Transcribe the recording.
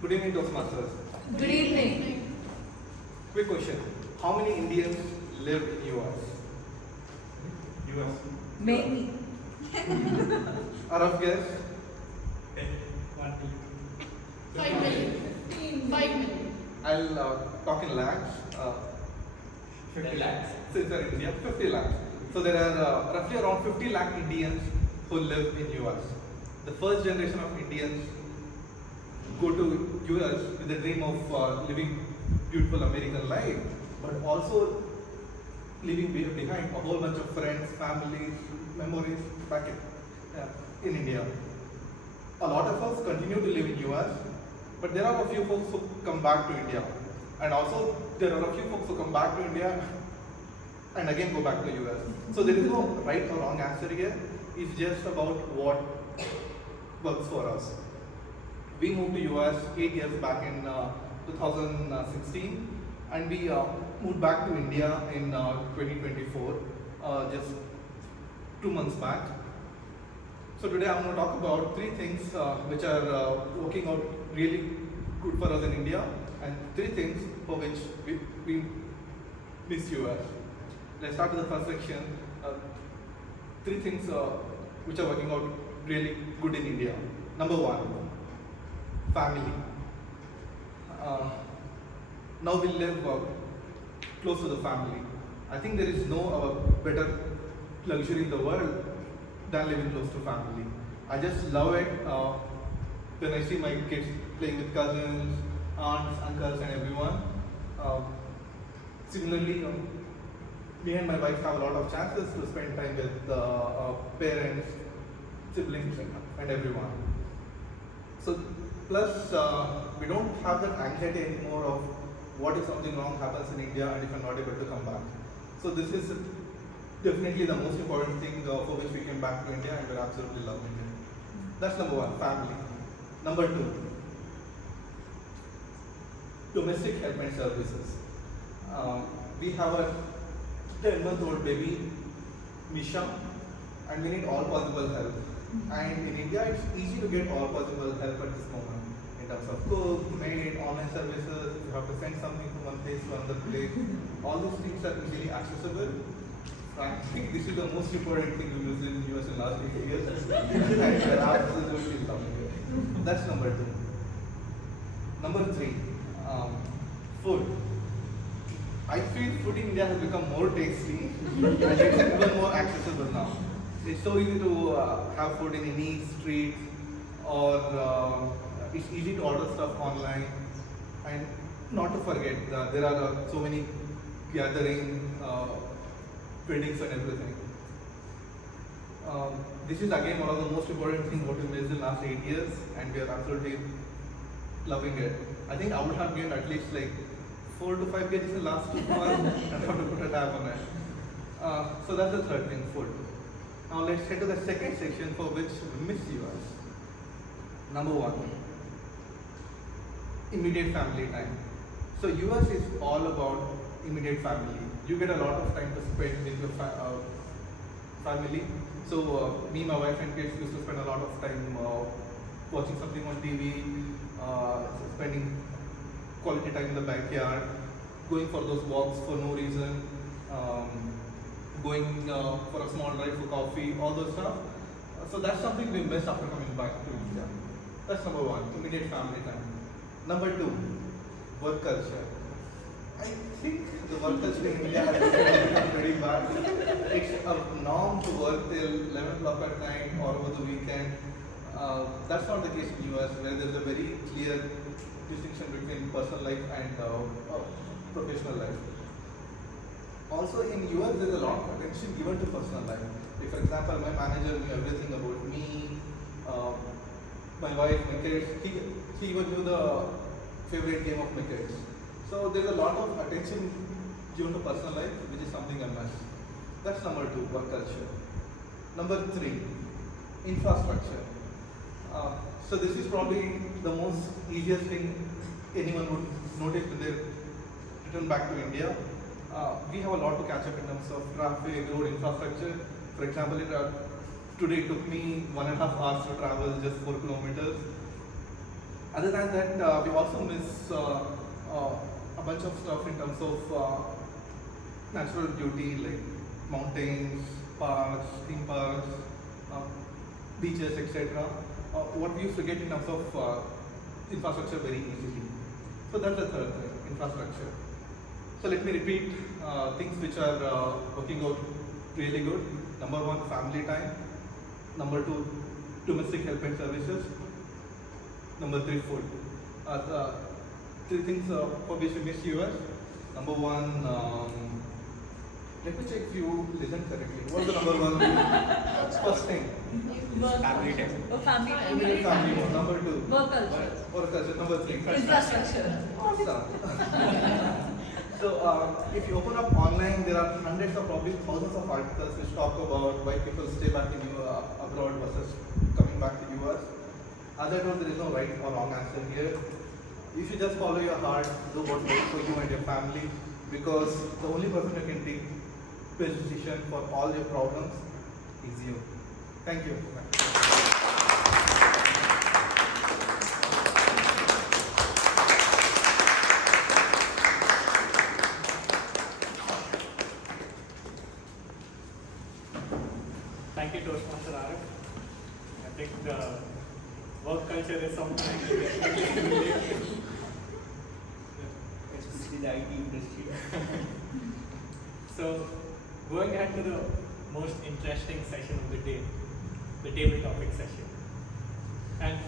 Good evening, Toastmasters. Good evening. Quick question. How many Indians live in US? US. Many. A rough guess? 20. 5 million. 5 million. I'll talk in lakhs. 50 lakhs. Since they're in India, 50 lakhs. So there are roughly around 50 lakh Indians who live in US. The first generation of Indians go to US with the dream of living beautiful American life, but also leaving behind a whole bunch of friends, families, memories back in India. A lot of us continue to live in US, but there are a few folks who come back to India. And also there are a few folks who come back to India and again go back to US. So there is no right or wrong answer here. It's just about what works for us. We moved to US 8 years back in 2016, and we moved back to India in 2024, just 2 months back. So today I'm going to talk about 3 things which are working out really good for us in India, and 3 things for which we miss US. Let's start with the first section. 3 things which are working out really good in India. Number 1. Family. Now we live close to the family. I think there is no better luxury in the world than living close to family. I just love it when I see my kids playing with cousins, aunts, uncles, and everyone. Similarly, me and my wife have a lot of chances to spend time with parents, siblings, and everyone. So plus, we don't have that anxiety anymore of what if something wrong happens in India and if I'm not able to come back. So this is definitely the most important thing for which we came back to India, and we're absolutely loving it. That's number 1, family. Number 2, domestic help and services. We have a 10-month-old baby, Misha, and we need all possible help. And in India, it's easy to get all possible help at this moment in terms of cook, maid, online services. If you have to send something from one place to another place, all these things are easily accessible. I think this is the most important thing we use in the US in the last 8 years. And we're absolutely loving it. That's number 2. Number 3, food. I feel food in India has become more tasty and it's even more accessible now. It's so easy to have food in any street, or it's easy to order stuff online. And not to forget, there are so many gatherings, weddings and everything. This is again one of the most important things what we missed in the last 8 years, and we are absolutely loving it. I think I would have gained at least like 4 to 5 kgs in the last 2 months and have to put a tab on it. So that's the third thing, food. Now let's head to the second section for which we miss US. Number 1, immediate family time. So US is all about immediate family. You get a lot of time to spend with your family. So me, my wife and kids used to spend a lot of time watching something on TV, spending quality time in the backyard, going for those walks for no reason, going for a small drive for coffee, all those stuff. So that's something we miss after coming back to India. That's number 1, immediate family time. Number 2, work culture. I think the work culture in India has become very bad. It's a norm to work till 11 o'clock at night or over the weekend. That's not the case in US, where there's a very clear distinction between personal life and professional life. Also in US, there's a lot of attention given to personal life. Like for example, my manager knew everything about me, my wife, my kids. He even knew the favorite game of my kids. So there's a lot of attention given to personal life, which is something I miss. That's number 2, work culture. Number 3, infrastructure. So this is probably the most easiest thing anyone would notice when they return back to India. We have a lot to catch up in terms of traffic, road infrastructure. For example, today it took me 1.5 hours to travel just 4 kilometers. Other than that, we also miss a bunch of stuff in terms of natural beauty like mountains, parks, theme parks, beaches, etc. What we used to get in terms of infrastructure very easily. So that's the third thing, infrastructure. So let me repeat things which are working out really good. Number one, family time. Number two, domestic help and services. Number three, food. Three things for which we miss US. Number one, let me check if you listened correctly. What's the number one? First thing. Family time. Oh, family time. Immediate family. Number two. Work culture. Work culture. Number three. Infrastructure. Awesome. So, if you open up online, there are hundreds of probably thousands of articles which talk about why people stay back in abroad versus coming back to US. As I told, there is no right or wrong answer here. You should just follow your heart, do what works for you and your family, because the only person who can take best decision for all your problems is you. Thank you. Thank you, Toastmaster Arif. I think the work culture is something I can definitely relate to. Especially the IT industry. So, going ahead to the most interesting session of the day, the table topic session. And